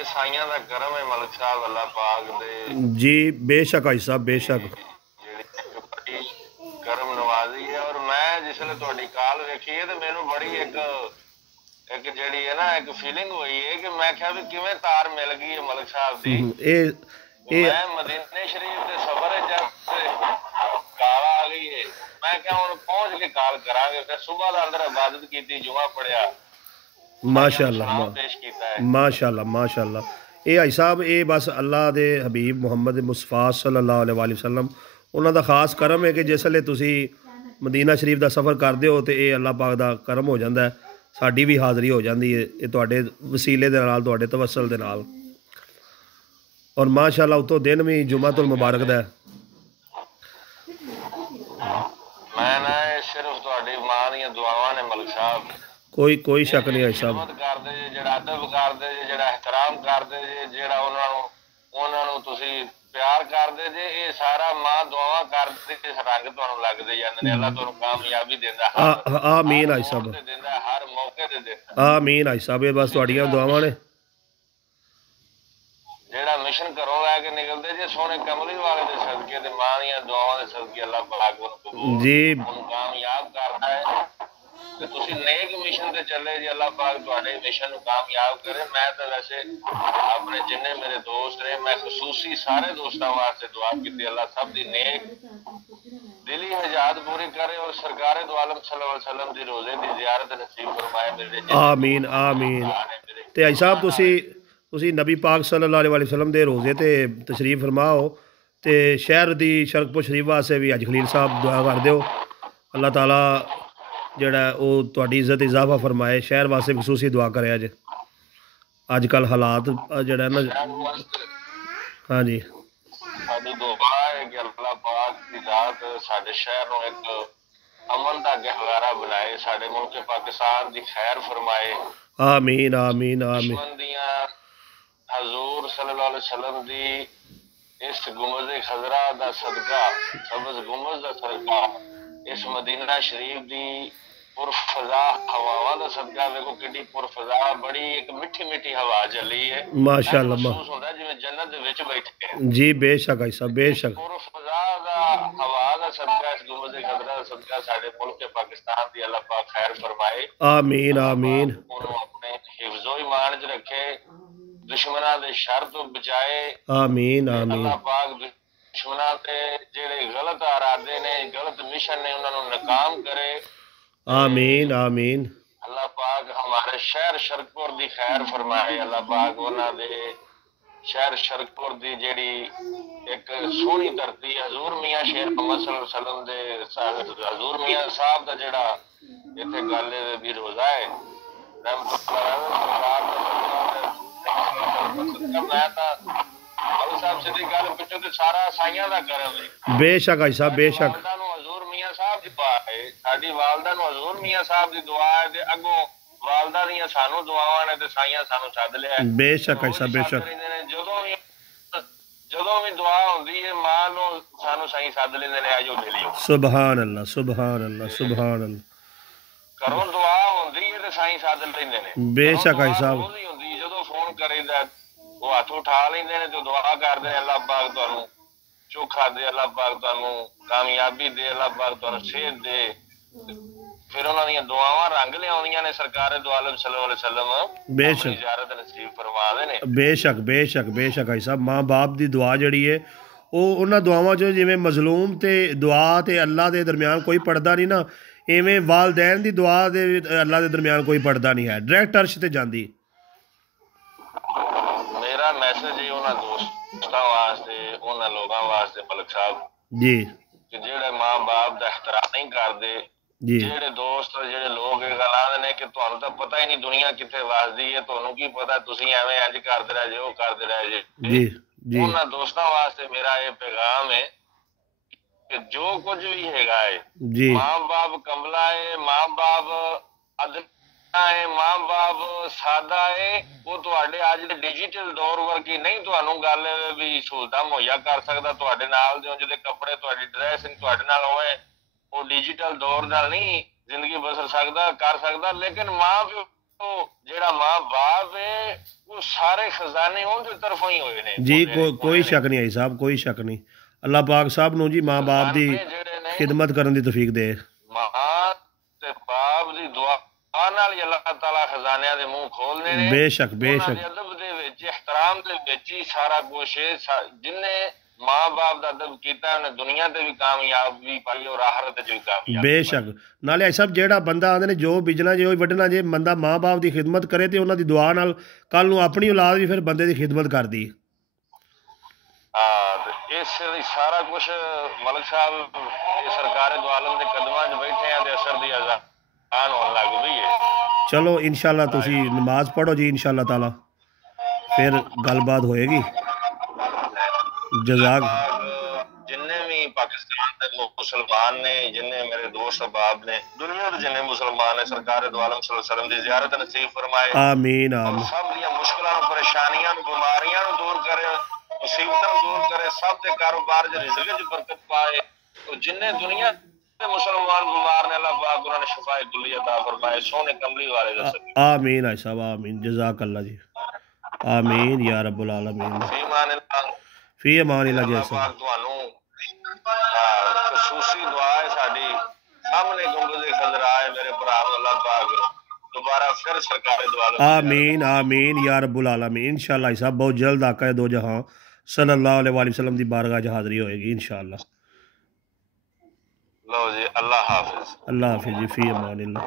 ये साइयां दा करम है मलिक साहब अल्लाह पाक दे जी बेशक भाई साहब बेशक। बड़ी करम नवाजी है। और मैं जिसले तुहाडी काल वेखी है तो मैनू बड़ी एक एक जिहड़ी है ना एक फीलिंग हुई है कि मैं क्या भी किवें तार मिल गई है मलिक साहब दी। ए मैं मदीने शरीफ के सफर जब काल आ गई है मैं क्या हुण पहुंच के काल करांगे। फिर सुबह का अंदर इबादत की जुमा पढ़िया माशाअल्लाह पेश किया है। माशाअल्लाह माशाअल्लाह। ये भाई साहब ये बस अल्लाह दे हबीब मुहम्मद मुस्तफा सल्लल्लाहु अलैहि वसल्लम उन्हों का खास करम है कि जिसले तुसी मदीना शरीफ का सफ़र करते हो तो ये अल्लाह पाक का करम हो जाता है। साड़ी भी हाज़री हो जाती है ये तुहाडे वसीले दे नाल तुहाडे तवसल दे नाल। और माशाअल्लाह उतो दिन भी जुमातुल मुबारक दा मैं ना सिर्फ तुहाडी मां दी दुआवां ने मलिक साहब। कोई शक नहीं है साहब। खिदमत करदे जे जेड़ा अदब करदे जे जेड़ा एहतराम करदे जे जेड़ा उन्हां नू तुसी प्यार करदे जे ये सारा मां दुआवां करदे ते रंग तुहानू लगदे जांदे ने। अल्लाह तुहानू कामयाबी देंदा आमीन आई साहब देंदा हर मौके ते देंदा। आमीन आई साहब। ये बस तुहाडियां दुआवां ने जेड़ा मिशन घरों लैके निकलते जे सोने कमली वाले दे सदके ते मां दी दुआवां दे सदके अल्लाह पाक उन्हें जी कामयाब करता है। ते तुसी नेक मिशन ते चले जी अल्लाह पाक तुहाडे मिशन नू कामयाब करे। मैं तो वैसे अपने जिन्ने मेरे दोस्त ने मैं खसूसी सारे दोस्तों वास्ते दुआ की अल्लाह सब दी नेक दिली हजात पूरी करे और सरकार दो आलम सल्लल्लाहु अलैहि वसल्लम दी रोजे दी जियारत नसीब फरमाए मेरे। आमीन आमीन। ते आई साहब तुसी नबी पाक सल्लल्लाहु अलैहि वसल्लम दे रोजे ते तशरीफ फरमाओ ते शहर दी शरकपुर शरीफ वास्ते भी अज खलील साहब दुआ कर दिओ अल्लाह ताला जेड़ा वो तुहाडी इज्जत इजाफा फरमाए। शहर वास्ते खसूसी दुआ करे अजकल हालात जेड़ा ना। हाँ जी साडी दुआ है कि अल्लाह पाक दी जात साडे शहर नू एक अमन दा गहवारा बनाए साडे मुल्क पाकिस्तान दी खैर फरमाए। आमीन आमीन आमीन। हजूर सल्लल्लाहु अलैहि वसल्लम दी इस गुंबद खजरा दा सदका सबज गुंबद दा सदका इस मदीना शरीफ दी पुरफजा हवावां दा सदका देखो कितनी पुरफजा बड़ी एक मिठी मिठी हवा चली है माशाअल्लाह महसूस होता जिवें जन्नत दे विच बैठे हैं। जी बेशक भाई साहब बेशक। पुरफजा दा हवा दा सदका इस गुंबद खजरा दा सदका साडे मुल्क पाकिस्तान दी अल्लाह पाक खैर फरमाए। आमीन आमीन। अपने हिफ्जो ईमान च रखे दुश्मना दे शर तो बचाए। आमीन आमीन। अल्लाह पाक दुश्मना ते जेड़े गलत इरादे ने गलत मिशन ने उन्हां नू नाकाम करे। आमीन आमीन। अल्लाह पाक हमारे शहर शरकपुर दी खैर फरमाए। अल्लाह पाक उन्हां दे शहर शरकपुर दी जेड़ी एक सोहनी धरती हजूर मियां शेर मोहम्मद सल्लल्लाहु अलैहि वसल्लम दे हजूर मियां साहब दा जेड़ा इत्थे गल भी रोजा है बेशक आई साहब बेशक। हजूर मियां साहब दी दुआ है साडी वालदा नू हजूर मियां साहब दी दुआ है ते अगों वालदा दी सानू दुआवां ने ते साईयां सानू सद लिया है। बेशक आई साहब बेशक। जदों भी दुआ होंदी है मां नू सानू साईं सद लेंदे ने आजो ले लियो। सुभान अल्लाह सुभान अल्लाह सुभान अल्लाह। घरों दुआ होंदी है ते साईं सद लेंदे ने। बेशक आई साहब जदों फोन करीदा वो हाथ उठा लेंदे ने ते दुआ करदे ने अल्लाह पाक तुहानू चोखा दे अल्लाह पाक तुहानू कामयाबी दे अल्लाह पाक तुहानू सेहत दे। फिर उन्हां दी दुआवां रंग लियाउंदियां ने सरकार दो आलम सल्लल्लाहु अलैहि वसल्लम बेशक जियारत नसीब फरमा दे ने। बेशक बेशक बेशक आई साहब। माँ बाप दी दुआ जिहड़ी है वो उन्हां दुआवां च जिवें मजलूम ते दुआ ते अल्लाह दे दरमियान कोई पढ़दा नहीं ना इवें वालदैन दी दुआ दे अल्लाह दे दरमियान कोई पढ़दा नहीं है डायरैक्ट अर्श ते जांदी। मेरा मैसेज है उन्हां दोस्तां वास्ते उन्हां लोगां वास्ते मलिक साहब जी कि जेड़े माँ बाप दा एहतराम नहीं करदे जेड़े दोस्त जेड़े लोग ये गल आखदे ने कि तुहानू तां पता ही नहीं दुनिया कित्थे वसदी है तुहानू की पता तुसीं एवें इंज करदे रह जे करदे रह जे। जी जी उन्हां दोस्तां वास्ते मेरा ये पैगाम है कि जो कुछ भी हैगा है जी माँ बाप कमला है माँ बाप अदना है माँ बाप सादा है वो तुहाडे अज दे डिजिटल दौर वर्गी नहीं तुहानू गल भी सहूलतां मुहैया कर सकदा तुहाडे नाल दे उंज दे कपड़े तुहाडी ड्रेसिंग तुहाडे नाल होवे वो डिजिटल दौर नाल नहीं जिंदगी बसर सकदा कर सकदा लेकिन माँ प्यो ਜਿਹੜਾ ਮਾਂ ਬਾਪ ਹੈ ਉਹ ਸਾਰੇ ਖਜ਼ਾਨੇ ਉਹਦੇ ਤਰਫੋਂ ਹੀ ਹੋਏ ਨੇ ਜੀ ਕੋਈ ਸ਼ੱਕ ਨਹੀਂ ਆਈ ਸਾਹਿਬ, ਕੋਈ ਸ਼ੱਕ ਨਹੀਂ। ਅੱਲਾਹ ਪਾਕ ਸਾਹਿਬ ਨੂੰ ਜੀ ਮਾਂ ਬਾਪ ਦੀ ਖਿਦਮਤ ਕਰਨ ਦੀ ਤੌਫੀਕ ਦੇ। ਮਾਂ ਤੇ ਬਾਪ ਦੀ ਦੁਆ ਨਾਲ ਹੀ ਅੱਲਾਹ ਤਾਲਾ ਖਜ਼ਾਨਿਆਂ ਦੇ ਮੂੰਹ ਖੋਲਦੇ ਨੇ। ਬੇਸ਼ੱਕ ਬੇਸ਼ੱਕ। ਅਦਬ ਦੇ ਵਿੱਚ ਇhtਰਾਮ ਦੇ ਵਿੱਚ ਹੀ ਸਾਰਾ ਕੁਛ ਹੈ। ਜਿੰਨੇ ਮਾਂ ਬਾਪ ਦਾ ਅਦਬ ਕੀਤਾ ਉਹਨੇ ਦੁਨੀਆ ਤੇ ਵੀ ਕਾਮਯਾਬੀ ਪਾਈ ਔਰ ਆਖਰਤ ਵਿੱਚ ਵੀ ਕਾਮਯਾਬੀ। ਬੇਸ਼ੱਕ। ਨਾਲੇ ਇਹ ਸਭ ਜਿਹੜਾ ਬੰਦਾ ਆਂਦੇ ਨੇ ਜੋ ਬਿਜਣਾ ਜੇ ਉਹ ਵੱਢਣਾ, ਜੇ ਬੰਦਾ ਮਾਂ ਬਾਪ ਦੀ ਖਿਦਮਤ ਕਰੇ ਤੇ ਉਹਨਾਂ ਦੀ ਦੁਆ ਨਾਲ ਕੱਲ ਨੂੰ ਆਪਣੀ ਔਲਾਦ ਵੀ ਫਿਰ ਬੰਦੇ ਦੀ ਖਿਦਮਤ ਕਰਦੀ। ਇਸ ਲਈ ਸਾਰਾ ਕੁਛ ਮਲਕ ਸਾਹਿਬ ਇਹ ਸਰਕਾਰ ਦੋ ਆਲਮ ਦੇ ਕਦਮਾਂ 'ਚ ਬੈਠੇ ਆ ਤੇ ਅਸਰ ਦੀ ਅਜ਼ਾਨ ਹੋਣ ਲੱਗ ਪਈ ਹੈ। ਚਲੋ ਇਨਸ਼ਾਅੱਲਾ ਤੁਸੀਂ ਨਮਾਜ਼ ਪੜ੍ਹੋ ਜੀ, ਇਨਸ਼ਾਅੱਲਾ ਤਾਲਾ ਫਿਰ ਗੱਲਬਾਤ ਹੋਏਗੀ। ਜਜ਼ਾਕ। जिन्ने भी पाकिस्तान के मुसलमान ने, जिन्ने मेरे दोस्त अहबाब ने, दुनिया के जिन्ने मुसलमान ने सरकार दो आलम सल्लल्लाहु अलैहि वसल्लम दी ज़ियारत नसीब फरमाए। आमीन आमीन। सब दी मुश्किलां परेशानियां बीमारियां दूर करे, मुसीबतां दूर करे, सब दे कारोबार च रिज़्क च बरकत पाए। तो जिन्ने दुनिया के मुसलमान बीमार ने अल्लाह पाक उन्हें शिफाए कुल्ली अता फरमाए। सोने कमली वाले दे सके। आमीन भाई साहब आमीन। जज़ाक अल्लाह जी। आमीन या रब्बुल आलमीन। फी अमानिल्लाह जी। ਤੁਹਾਨੂੰ ਖੁਸ਼ੂਸੀ ਦੁਆ ਹੈ ਸਾਡੀ ਸਾਹਮਣੇ ਗੁੰਬਦ ਖਜ਼ਰਾ ਹੈ ਮੇਰੇ ਭਰਾ ਨੂੰ ਅੱਲਾਹ ਪਾਕ दोबारा फिर सरकार द्वारा। आमीन आमीन या रब्बुल आलमीन। इंशाअल्लाह साहब बहुत जल्द आका दो जहां सल्लल्लाहु अलैहि वसल्लम दी बारगाह च हाज़री होएगी इंशाअल्लाह। लो जी अल्लाह हाफिज़। अल्लाह हाफिज़ जी। फी अमानिल्लाह।